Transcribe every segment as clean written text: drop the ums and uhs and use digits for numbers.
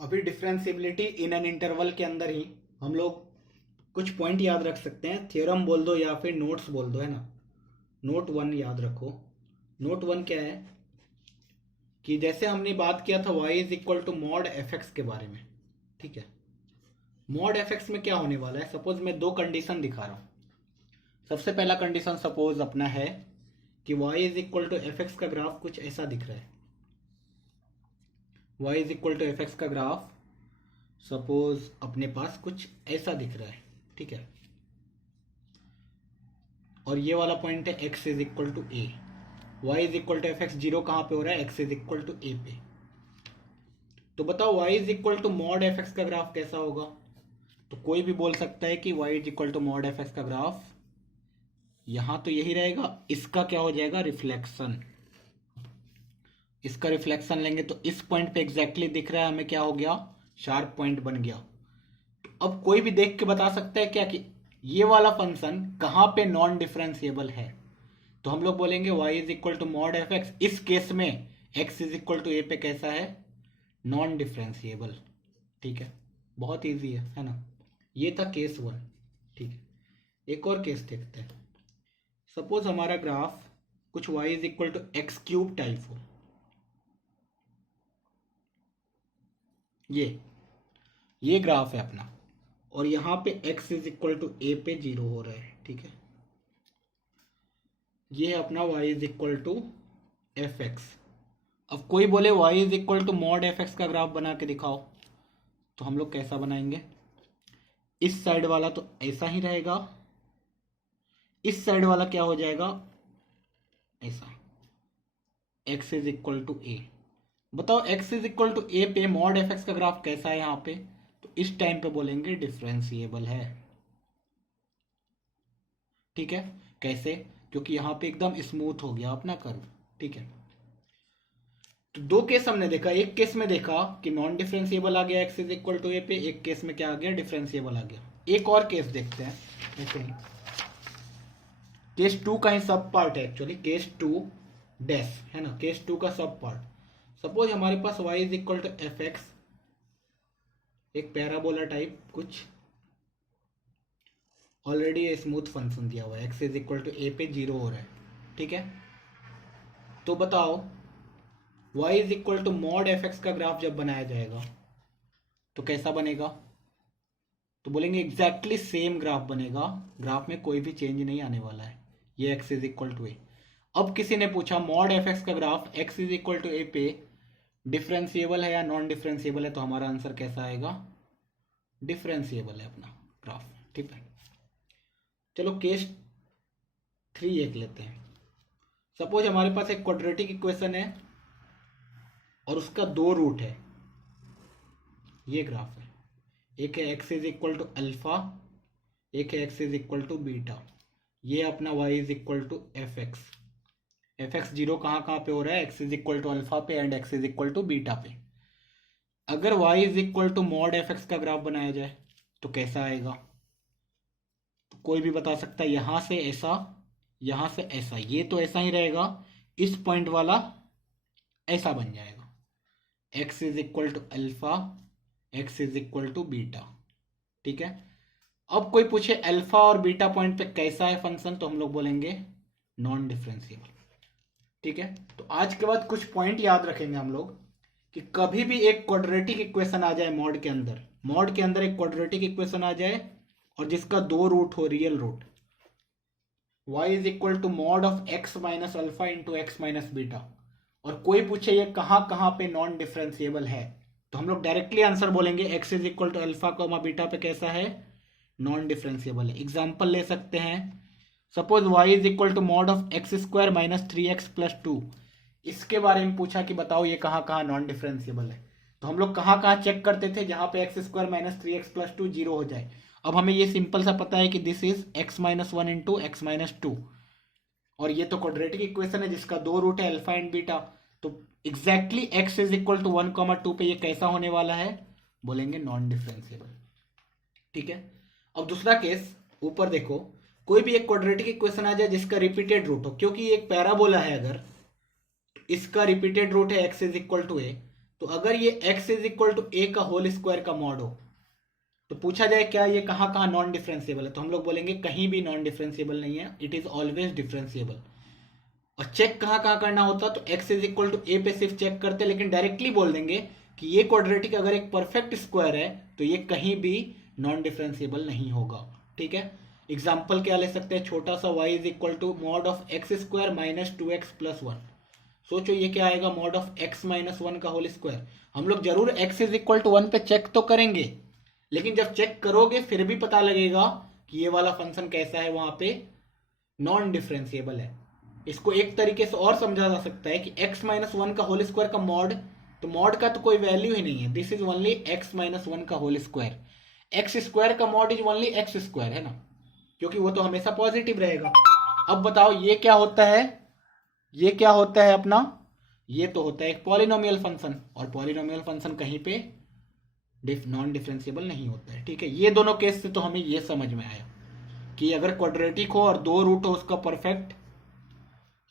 अभी differentiability in an interval के अंदर ही हम लोग कुछ पॉइंट याद रख सकते हैं, थ्योरम बोल दो या फिर नोट्स बोल दो, है ना। नोट वन याद रखो। नोट वन क्या है कि जैसे हमने बात किया था y is equal to mod f x के बारे में, ठीक है। मॉड एफ एक्स में क्या होने वाला है, सपोज मैं दो कंडीशन दिखा रहा हूँ। सबसे पहला कंडीशन सपोज अपना है कि y is equal to f x का ग्राफ कुछ ऐसा दिख रहा है। y is equal to f x का ग्राफ सपोज अपने पास कुछ ऐसा दिख रहा है, ठीक है। और ये वाला पॉइंट है x is equal to a. y is equal to f x zero कहाँ पे हो रहा है, x is equal to a पे। तो बताओ y is equal to mod f x का ग्राफ कैसा होगा। तो कोई भी बोल सकता है कि y is equal to mod f x का ग्राफ यहां तो यही रहेगा, इसका क्या हो जाएगा, रिफ्लेक्शन। इसका रिफ्लेक्शन लेंगे तो इस पॉइंट पे एग्जैक्टली दिख रहा है हमें, क्या हो गया, शार्प पॉइंट बन गया। तो अब कोई भी देख के बता सकता है क्या कि ये वाला फंक्शन कहां पे नॉन डिफरेंशिएबल है। तो हम लोग बोलेंगे y is equal to mod f x, इस केस में x is equal to a पे कैसा है, नॉन डिफरेंशिएबल, ठीक है। बहुत इजी है ना। ये था केस वन, ठीक है। एक और केस देखते हैं। सपोज हमारा ग्राफ कुछ y is equal to x cube type हो। ये ग्राफ है अपना, और यहां पे x is equal to a पे जीरो हो रहा है, ठीक है। ये है अपना y is equal to f x. अब कोई बोले y is equal to mod f x का ग्राफ बना के दिखाओ, तो हम लोग कैसा बनाएंगे, इस साइड वाला तो ऐसा ही रहेगा, इस साइड वाला क्या हो जाएगा, ऐसा, x इज इक्वल टू ए। बताओ x is equal to a पे मॉड एफ एक्स का ग्राफ कैसा है यहाँ पे, तो इस टाइम पे बोलेंगे डिफरेंशिएबल है, ठीक है। कैसे, क्योंकि यहाँ पे एकदम स्मूथ हो गया अपना कर्व, ठीक है। तो दो केस हमने देखा, एक केस में देखा कि नॉन डिफरेंशिएबल आ गया x is equal to a पे, एक केस में क्या आ गया, डिफरेंशिएबल आ गया। एक और केस देखते हैं ऐसे ही। केस टू का ही सब पार्ट है एक्चुअली, केस टू डैश है ना, केस टू का सब पार्ट। सपोज हमारे पास y is equal to f x, एक पैराबोला टाइप कुछ ऑलरेडी स्मूथ फंक्शन दिया हुआ है, x is equal to a पे जीरो हो रहा है, ठीक है। तो बताओ y is equal to mod f x का ग्राफ जब बनाया जाएगा तो कैसा बनेगा, तो बोलेंगे एग्जैक्टली सेम ग्राफ बनेगा, ग्राफ में कोई भी चेंज नहीं आने वाला है, ये x is equal to a. अब किसी ने पूछा मॉड एफ एक्स का graph x is equal to a पे डिफरेंशिएबल है या नॉन डिफरेंशिएबल है, तो हमारा आंसर कैसा आएगा, डिफरेंशिएबल है अपना ग्राफ, ठीक है। चलो केस थ्री एक लेते हैं। सपोज हमारे पास एक क्वाड्रेटिक इक्वेशन है और उसका दो रूट है, ये ग्राफ है, एक है x is equal to alpha, एक है x is equal to beta. ये अपना y is equal to f x. F x zero कहाँ कहाँ पे हो रहा है, x is equal to alpha पे and x is equal to beta पे। अगर y is equal to mod f x का ग्राफ बनाया जाए तो कैसा आएगा, तो कोई भी बता सकता है, यहां से ऐसा, यहां से ऐसा, ये तो ऐसा ही रहेगा, इस पॉइंट वाला ऐसा बन जाएगा, x is equal to alpha, x is equal to beta, ठीक है। अब कोई पूछे अल्फा और बीटा पॉइंट पे कैसा है फंक्शन, तो हम लोग बोलेंगे नॉन डिफरेंशिएबल, ठीक है। तो आज के बाद कुछ पॉइंट याद रखेंगे हम लोग कि कभी भी एक क्वाड्रेटिक इक्वेशन आ जाए मॉड के अंदर, मॉड के अंदर एक क्वाड्रेटिक इक्वेशन आ जाए और जिसका दो रूट हो, real root, y is equal to mod of x minus alpha into x minus beta, और कोई पूछे ये कहाँ कहाँ पे नॉन डिफरेंशिएबल है, तो हम लोग डायरेक्टली आंसर बोलेंगे x is equal to alpha comma beta पे कैसा है, नॉन डिफरेंशिएबल है। एग्जाम्पल ले सकते हैं, suppose y is equal to mod of x square minus three x plus two, इसके बारे में पूछा कि बताओ ये कहाँ कहाँ नॉन डिफरेंशिएबल है, तो हम लोग कहाँ कहाँ चेक करते थे, जहां पे x square minus three x plus to zero हो जाए। अब हमें ये सिंपल सा पता है कि this is x minus one into x minus two, और ये तो क्वाड्रेटिक इक्वेशन है जिसका दो रूट है अल्फा एंड बीटा, तो exactly x is equal to one comma two पे ये कैसा होने वाला है, बोलेंगे नॉन डिफरेंशिएबल, ठीक है। अब दूसरा केस ऊपर देखो, कोई भी एक क्वाड्रेटिक इक्वेशन आ जाए जिसका रिपीटेड रूट हो, क्योंकि एक पैराबोला है, अगर इसका रिपीटेड रूट है x is equal to a, तो अगर ये x is equal to a का होल स्क्वायर का मॉड हो तो पूछा जाए क्या ये कहाँ कहाँ नॉन डिफरेंशिएबल है, तो हम लोग बोलेंगे कहीं भी नॉन डिफरेंशिएबल नहीं है, इट इज ऑलवेज डिफरेंशिएबल। और चेक कहाँ कहाँ करना होता तो x is equal to a पे सिर्फ चेक करते, लेकिन डायरेक्टली बोल देंगे कि ये क्वाड्रेटिक अगर एक परफेक्ट स्क्वायर है तो ये कहीं भी नॉन डिफरेंशिएबल नहीं होगा। ठीक है, एग्जाम्पल क्या ले सकते हैं, छोटा सा y is equal to mod of x square minus 2x plus 1। सोचो ये क्या आएगा, मॉड ऑफ x माइनस 1 का होल स्क्वायर। हम लोग जरूर x इज इक्वल टू 1 पे चेक तो करेंगे, लेकिन जब चेक करोगे फिर भी पता लगेगा कि ये वाला फंक्शन कैसा है, वहां पे नॉन डिफरेंशिएबल है। इसको एक तरीके से और समझा जा सकता है कि x माइनस 1 का होल स्क्वायर का मॉड, तो मॉड का तो कोई वैल्यू ही नहीं है, this is only x minus 1 का होल स्क्वायर। एक्स स्क्वायर का mod is only x square, है ना, क्योंकि वो तो हमेशा पॉजिटिव रहेगा। अब बताओ ये क्या होता है, ये क्या होता है अपना, ये तो होता है एक पॉलिनोमियल फंक्शन, और पॉलिनोमियल फंक्शन कहीं पे नॉन डिफरेंशिएबल नहीं होता है। ठीक है, ये दोनों केस से तो हमें ये समझ में आया कि अगर क्वाड्रेटिक हो और दो रूट हो उसका परफेक्ट,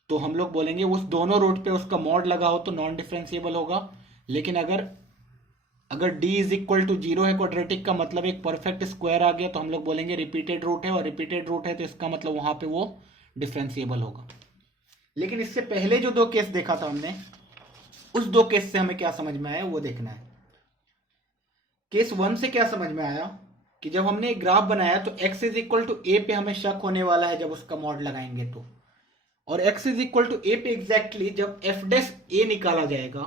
तो हम लोग बोलेंगे उस दोनों रूट पे उसका मॉड लगा हो तो नॉन डिफरेंशिएबल होगा। लेकिन अगर d इज इक्वल टू 0 है क्वाड्रेटिक का, मतलब एक परफेक्ट स्क्वायर आ गया, तो हम लोग बोलेंगे रिपीटेड रूट है, और रिपीटेड रूट है तो इसका मतलब वहां पे वो डिफरेंशिएबल होगा। लेकिन इससे पहले जो दो केस देखा था हमने, उस दो केस से हमें क्या समझ में आया वो देखना है। केस 1 से क्या समझ में आया कि जब हमने एक ग्राफ बनाया तो x is equal to a पे हमें शक होने वाला है जब उसका मॉड लगाएंगे तो, और x is equal to a पे एग्जैक्टली जब f डैश a निकाला जाएगा,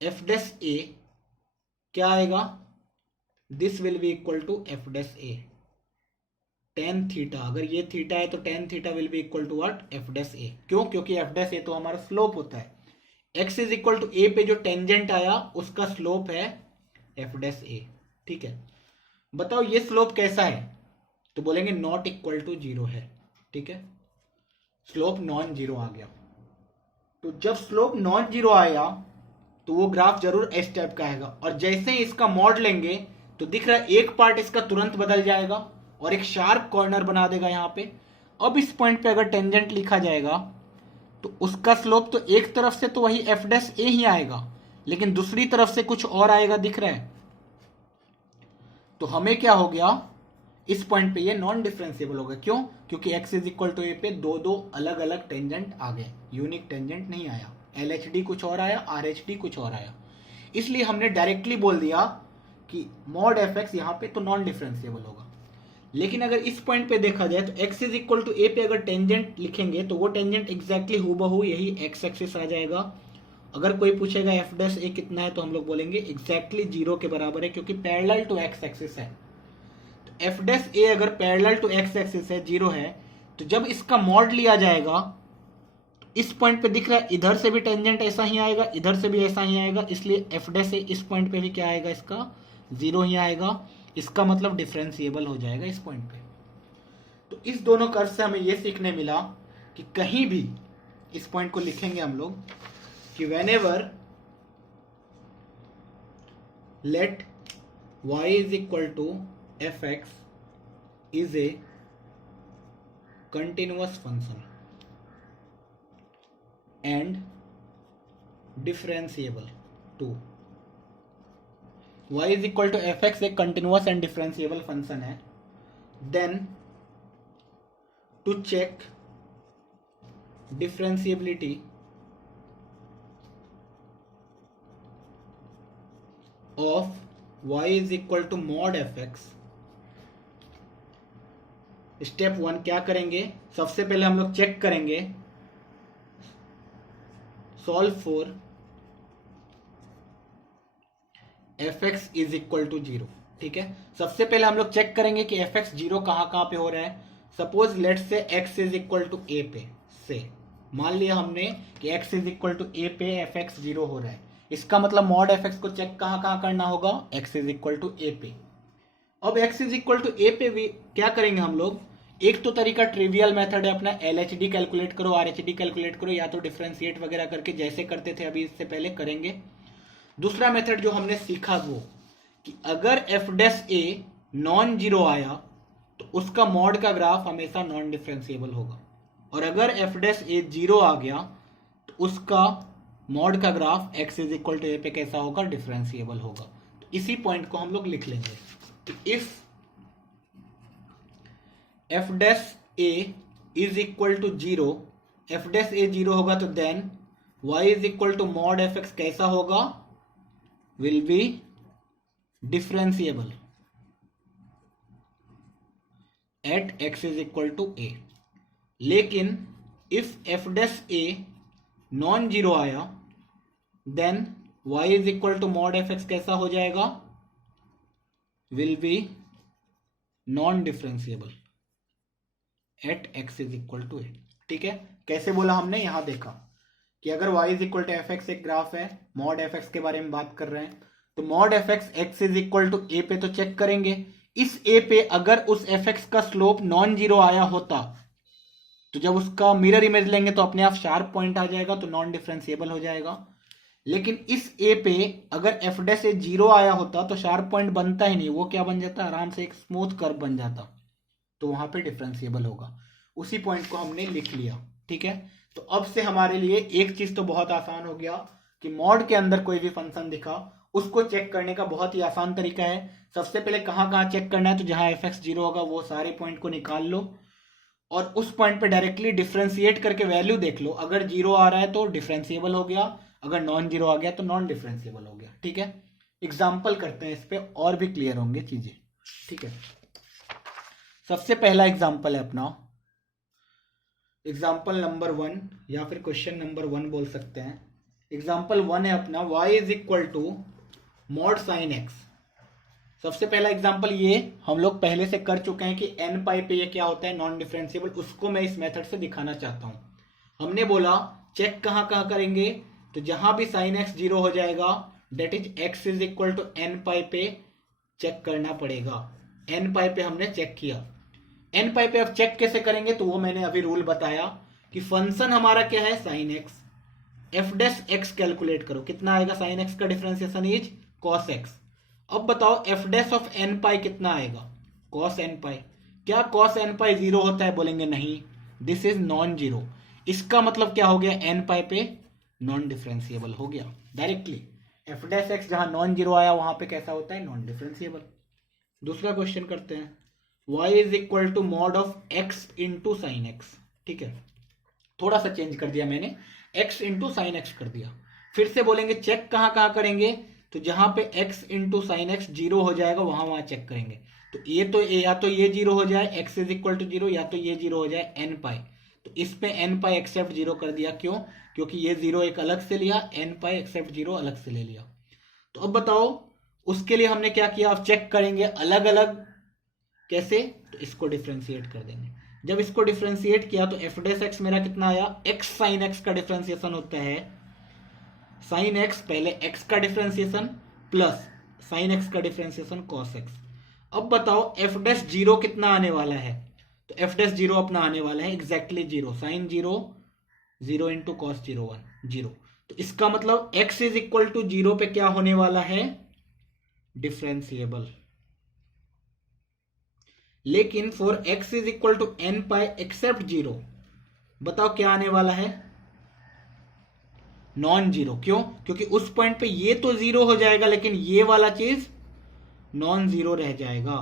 f डैश a क्या आएगा, this will be equal to f dash a tan theta. अगर ये थीटा है तो tan theta will be equal to what, f dash a। क्यों, क्योंकि f डैश a तो हमारा स्लोप होता है। x is equal to a पे जो टेंजेंट आया उसका स्लोप है f डैश a। ठीक है, बताओ ये स्लोप कैसा है, तो बोलेंगे नॉट इक्वल टू 0 है। ठीक है, स्लोप नॉन जीरो आ गया। तो जब स्लोप नॉन जीरो आया तो वो ग्राफ जरूर एस टाइप का आएगा, और जैसे ही इसका मॉड लेंगे तो दिख रहा है एक पार्ट इसका तुरंत बदल जाएगा और एक शार्प कॉर्नर बना देगा यहाँ पे। अब इस पॉइंट पे अगर टेंजेंट लिखा जाएगा तो उसका स्लोप तो एक तरफ से तो वही एफ डैश ए ही आएगा, लेकिन दूसरी तरफ से कुछ और आएगा, दिख रहा है। तो हमें क्या हो गया, इस पॉइंट पे ये नॉन डिफरेंशिएबल होगा। क्यों, क्योंकि x is equal to a पे दो दो अलग अलग टेंजेंट आ गए, यूनिक टेंजेंट नहीं आया। LHD कुछ और आया, RHD कुछ और आया, इसलिए हमने डायरेक्टली बोल दिया कि मॉड fx यहाँ पे तो नॉन डिफरेंशिएबल होगा। लेकिन अगर इस पॉइंट पे देखा जाए तो x is equal to a पे अगर टेंजेंट लिखेंगे तो वो टेंजेंट एग्जैक्टली हूबहू यही x एक्सिस आ जाएगा। अगर कोई पूछेगा f डैश ए कितना है तो हम लोग बोलेंगे एग्जैक्टली 0 के बराबर है, क्योंकि पैरेलल टू x एक्सिस है। एफ डैश ए अगर पैरेलल टू एक्स एक्सिस है 0 है, तो जब इसका मॉड लिया जाएगा तो इस पॉइंट पे दिख रहा है इधर से भी टेंजेंट ऐसा ही आएगा, इधर से भी ऐसा ही आएगा, इसलिए एफ डैश ए इस पॉइंट पे भी क्या आएगा, इसका 0 ही आएगा। इसका मतलब डिफरेंशिएबल हो जाएगा इस पॉइंट पे। तो इस दोनों कर्व से हमें यह सीखने मिला कि कहीं भी इस पॉइंट को लिखेंगे हम लोग कि whenever let y is equal to fx is a continuous function and differentiable too। y is equal to fx एक continuous and differentiable function है। then to check differentiability of y is equal to mod fx, step 1 क्या करेंगे, सबसे पहले हम लोग check करेंगे solve for fx is equal to 0। ठीक है, सबसे पहले हम लोग चेक करेंगे कि fx 0 कहां पे हो रहा है। Suppose let say x is equal to a पे से मान लिया हमने कि x is equal to a पे fx 0 हो रहा है, इसका मतलब मॉड fx को चेक कहां करना होगा, x is equal to a पे। अब x is equal to a पे भी क्या करेंगे हम लोग, एक तो तरीका ट्रिवियल मेथड है अपना, LHD कैलकुलेट करो, RHD कैलकुलेट करो, या तो डिफरेंशिएट वगैरह करके जैसे करते थे अभी इससे पहले करेंगे। दूसरा मेथड जो हमने सीखा वो कि अगर f dash a non zero आया तो उसका मॉड का ग्राफ हमेशा नॉन डिफरेंशिएबल होगा, और अगर f डैश a 0 आ गया तो उसका मॉड का graph x is equal to a पे कैसा होगा, डिफरेंशिएबल होगा। तो इसी पॉइंट को हम लोग लिख लेंगे। तो if f dash a is equal to 0, f dash a 0 होगा तो then y is equal to mod f x कैसा होगा, will be differentiable at x is equal to a। लेकिन if f dash a non zero आया then y is equal to mod f x कैसा हो जाएगा, will be non differentiable at x is equal to a। ठीक है, कैसे बोला हमने, यहां देखा कि अगर y is equal to f x एक ग्राफ है, मॉड एफ एक्स के बारे में बात कर रहे हैं, तो mod f x x is equal to a पे तो चेक करेंगे। इस ए पे अगर उस एफ एक्स का स्लोप नॉन जीरो आया होता तो जब उसका मिरर इमेज लेंगे तो अपने आप शार्प पॉइंट आ जाएगा, तो नॉन डिफरेंशिएबल हो जाएगा। लेकिन इस ए पे अगर एफ डैश ए 0 आया होता तो शार्प पॉइंट बनता ही नहीं, वो क्या बन जाता, आराम से एक स्मूथ कर्व बन जाता, तो वहां पे डिफरेंशिएबल होगा। उसी पॉइंट को हमने लिख लिया। ठीक है, तो अब से हमारे लिए एक चीज तो बहुत आसान हो गया कि मॉड के अंदर कोई भी फंक्शन दिखा उसको चेक करने का बहुत ही आसान तरीका है। सबसे पहले कहाँ कहाँ चेक करना है, तो जहां एफ एक्स 0 होगा वो सारे पॉइंट को निकाल लो और उस पॉइंट पे डायरेक्टली डिफरेंशिएट करके वैल्यू देख लो। अगर 0 आ रहा है तो डिफरेंशिएबल हो गया, अगर नॉन जीरो आ गया तो नॉन डिफरेंशिएबल हो गया। ठीक है, एग्जाम्पल करते हैं इस पे और भी क्लियर होंगे चीजें। ठीक है, सबसे पहला एग्जाम्पल है अपना एग्जाम्पल नंबर 1 या फिर क्वेश्चन नंबर 1 बोल सकते हैं। एग्जाम्पल 1 है अपना y is equal to mod sine x. सबसे पहला एग्जाम्पल ये हम लोग पहले से कर चुके हैं कि n पाई पे ये क्या होता है, नॉन डिफरेंशिएबल, उसको मैं इस मेथड से दिखाना चाहता हूं। हमने बोला चेक कहाँ कहाँ करेंगे, तो जहां भी साइन एक्स 0 हो जाएगा that is x is equal to n pi पे चेक करना पड़ेगा। n पाई पे हमने चेक किया, n पाई पे अब चेक कैसे करेंगे, तो वो मैंने अभी रूल बताया कि फंक्शन हमारा क्या है, sine x. F dash x calculate करो, कितना आएगा, साइन एक्स का डिफरेंशिएशन इज कॉस एक्स। अब बताओ एफ डैश ऑफ एन पाई कितना आएगा, कॉस एन पाई। क्या कॉस एन पाई 0 होता है, बोलेंगे नहीं, दिस इज नॉन जीरो। इसका मतलब क्या हो गया, एन पाई पे नॉन डिफरेंशिएबल हो गया डायरेक्टली। एफ डैश एक्स जहां नॉन जीरो आया वहां पे कैसा होता है, नॉन डिफरेंशिएबल। दूसरा क्वेश्चन करते हैं, y is equal to mod of x into sine x. ठीक है, थोड़ा सा चेंज कर दिया मैंने, x इंटू साइन एक्स कर दिया। फिर से बोलेंगे चेक कहाँ कहाँ करेंगे, तो जहां पे x इंटू साइन एक्स 0 हो जाएगा वहां वहां चेक करेंगे। तो ये तो या तो ये 0 हो जाए x इज इक्वल टू 0, या तो ये 0 हो जाए n पाई। तो इस पे n पाई एक्सेप्ट 0 कर दिया, क्यों, क्योंकि ये 0 एक अलग से लिया, n पाई एक्सेप्ट 0 अलग से ले लिया। तो अब बताओ उसके लिए हमने क्या किया, अब चेक करेंगे अलग अलग, कैसे, तो इसको डिफरेंशिएट कर देंगे। जब इसको डिफरेंशिएट किया तो एफ डैश एक्स मेरा कितना आया, एक्स साइन एक्स का डिफरेंशिएशन होता है साइन एक्स, पहले एक्स का डिफरेंशिएशन प्लस साइन एक्स का डिफरेंशिएशन कॉस एक्स। अब बताओ एफ डैश 0 कितना आने वाला है, तो एफ डैश 0 अपना आने वाला है एग्जैक्टली 0, साइन 0 0 इंटू कॉस 0 1 0। तो इसका मतलब x इज इक्वल टू 0 पे क्या होने वाला है, डिफरेंशिएबल। लेकिन for x is equal to n pi except 0, बताओ क्या आने वाला है, नॉन जीरो। क्यों, क्योंकि उस पॉइंट पे ये तो 0 हो जाएगा लेकिन ये वाला चीज नॉन जीरो रह जाएगा,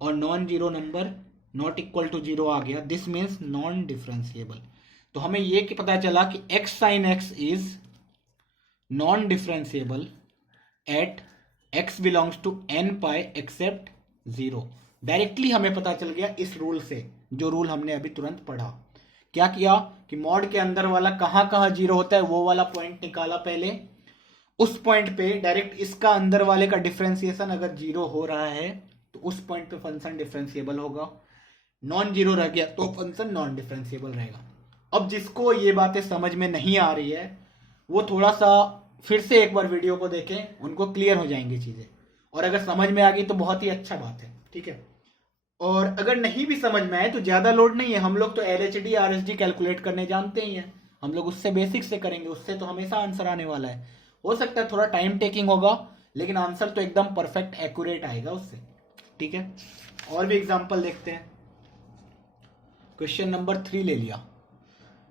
और non zero number not equal to 0 आ गया, दिस मीन्स नॉन डिफरेंशिएबल। तो हमें ये पता चला कि x sine x is non differentiable at x belongs to n pi except 0। Directly हमें पता चल गया इस रूल से, जो रूल हमने अभी तुरंत पढ़ा। क्या किया कि मॉड के अंदर वाला कहां कहां 0 होता है वो वाला पॉइंट निकाला पहले, उस पॉइंट पे डायरेक्ट इसका अंदर वाले का डिफरेंशिएशन अगर 0 हो रहा है तो उस पॉइंट पे फंक्शन डिफरेंशिएबल होगा, नॉन जीरो रह गया तो फंक्शन नॉन डिफरेंशिएबल रहेगा। अब जिसको ये बातें समझ में नहीं आ रही है वो थोड़ा सा फिर से एक बार वीडियो को देखें, उनको क्लियर हो जाएंगी चीजें, और अगर समझ में आ गई तो बहुत ही अच्छा बात है। ठीक है, और अगर नहीं भी समझ में आए तो ज्यादा लोड नहीं है, हम लोग तो LHD RSD कैलकुलेट करने जानते ही हैं, हम लोग उससे बेसिक से करेंगे, उससे तो हमेशा आंसर आने वाला है। हो सकता है थोड़ा टाइम टेकिंग होगा लेकिन आंसर तो एकदम परफेक्ट एक्यूरेट आएगा उससे। ठीक है, और भी एग्जांपल देखते हैं। क्वेश्चन नंबर 3 ले लिया,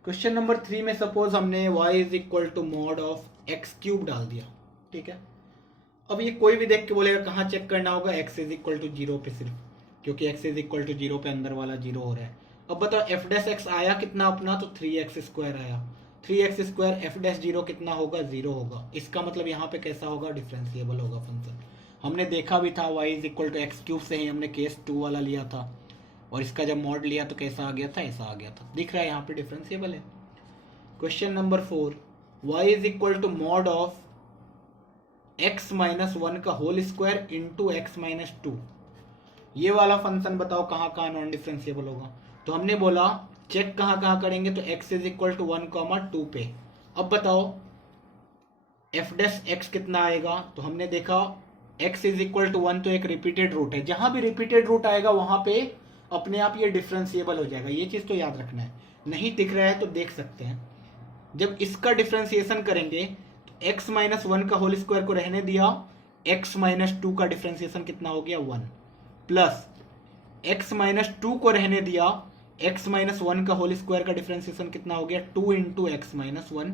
क्वेश्चन नंबर 3 में सपोज हमने y is equal to mod of x cube डाल दिया, ठीक है। अब ये कोई भी देख के बोलेगा कहाँ चेक करना होगा, x इज इक्वल टू 0 पे सिर्फ, क्योंकि x इज इक्वल टू 0 पे अंदर वाला 0 हो रहा है। अब बताओ एफ डैश एक्स आया कितना अपना, तो 3x² आया। 3x² एफ डैश 0 कितना होगा, 0 होगा। इसका मतलब यहाँ पे कैसा होगा, डिफरेंशिएबल होगा फंक्शन। हमने देखा भी था y is equal to x cube से ही हमने केस 2 वाला लिया था, और इसका जब मॉड लिया तो कैसा आ गया था, ऐसा आ गया था। दिख रहा है यहाँ पे डिफरेंशिएबल है। Question number 4, y is equal to mod of x minus 1 का whole square into x minus 2। ये वाला फंक्शन बताओ कहाँ कहाँ नॉन डिफरेंशिएबल होगा। तो हमने बोला चेक कहाँ कहाँ करेंगे, तो x इज इक्वल टू 1,2 पे। अब बताओ एफ डैश एक्स कितना आएगा, तो हमने देखा x इज इक्वल टू 1 तो एक रिपीटेड रूट है, जहां भी रिपीटेड रूट आएगा वहां पे अपने आप ये डिफरेंशिएबल हो जाएगा। ये चीज तो याद रखना है। नहीं दिख रहा है तो देख सकते हैं, जब इसका डिफरेंशिएशन करेंगे तो x माइनस 1 का होल स्क्वायर को रहने दिया, x माइनस 2 का डिफरेंशिएशन कितना हो गया 1, प्लस x माइनस 2 को रहने दिया, x माइनस 1 का होल स्क्वायर का डिफरेंशिएशन कितना हो गया 2 इंटू एक्स माइनस 1,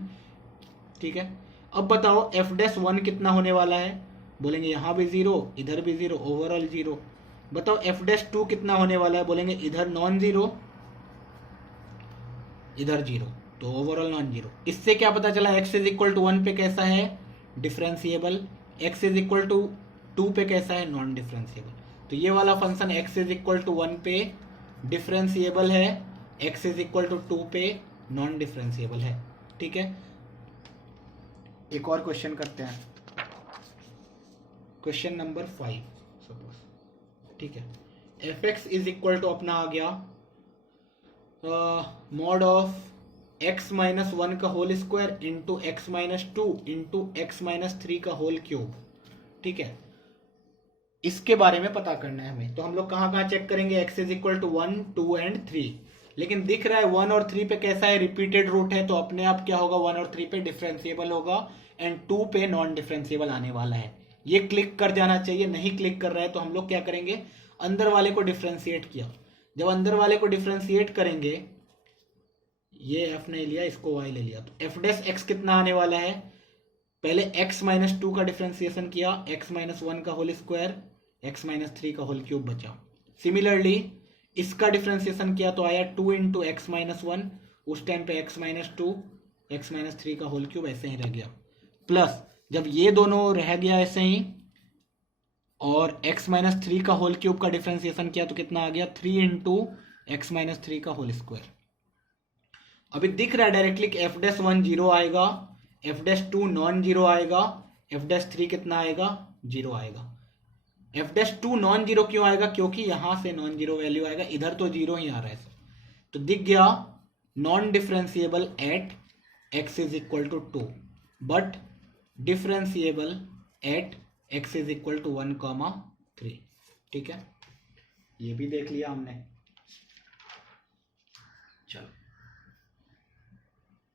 ठीक है। अब बताओ एफ डैश 1 कितना होने वाला है, बोलेंगे यहाँ भी 0 इधर भी 0, ओवरऑल 0। बताओ एफ डैश 2 कितना होने वाला है, बोलेंगे इधर नॉन 0 इधर 0, तो ओवरऑल नॉन 0। इससे क्या पता चला, x इज इक्वल टू 1 पे कैसा है, differentiable, x is equal to 2 पे कैसा है, नॉन डिफरेंशिएबल। तो ये वाला function x is equal to 1 पे डिफरेंशिएबल है, x इज इक्वल टू 2 पे नॉन डिफरेंशिएबल है, ठीक है। एक और क्वेश्चन करते हैं, क्वेश्चन नंबर 5 सपोज, ठीक है। F x is equal to अपना आ गया मॉड ऑफ एक्स माइनस 1 का whole square into x minus 2 into x minus 3 का होल क्यूब, ठीक है। इसके बारे में पता करना है हमें, तो हम लोग कहाँ कहाँ चेक करेंगे, x is equal to 1, 2 and 3। लेकिन दिख रहा है 1 और 3 पे कैसा है, रिपीटेड रूट है, तो अपने आप क्या होगा 1 और 3 पे डिफरेंशिएबल होगा, एंड 2 पे नॉन डिफरेंशिएबल आने वाला है। ये क्लिक कर जाना चाहिए, नहीं क्लिक कर रहा है तो हम लोग क्या करेंगे, अंदर वाले को डिफरेंशिएट किया। जब अंदर वाले को डिफरेंशिएट करेंगे, ये f नहीं लिया, इसको y ले लिया, तो एफ डैश एक्स कितना आने वाला है, पहले x माइनस 2 का डिफरेंशिएशन किया, x माइनस 1 का होल स्क्वायर, x माइनस 3 का होल क्यूब बचा। सिमिलरली इसका डिफरेंशिएशन किया तो आया 2 इंटू एक्स माइनस 1, उस टाइम पे x माइनस 2, x माइनस 3 का होल क्यूब ऐसे ही रह गया, प्लस जब ये दोनों रह गया ऐसे ही, और x माइनस 3 का होल क्यूब का डिफरेंशिएशन किया तो कितना आ गया 3 इंटू एक्स माइनस 3 का होल स्क्वायर। अभी दिख रहा है डायरेक्टली कि एफ डैश 1 0 आएगा, एफ डैश 2 नॉन 0 आएगा, एफ डैश 3 कितना आएगा 0 आएगा। एफ डैश 2 नॉन 0 क्यों आएगा, क्योंकि यहां से नॉन 0 वैल्यू आएगा, इधर तो 0 ही आ रहा है। तो दिख गया non differentiable at x is equal to 2 but differentiable at x is equal to 1,3, ठीक है। ये भी देख लिया हमने। चलो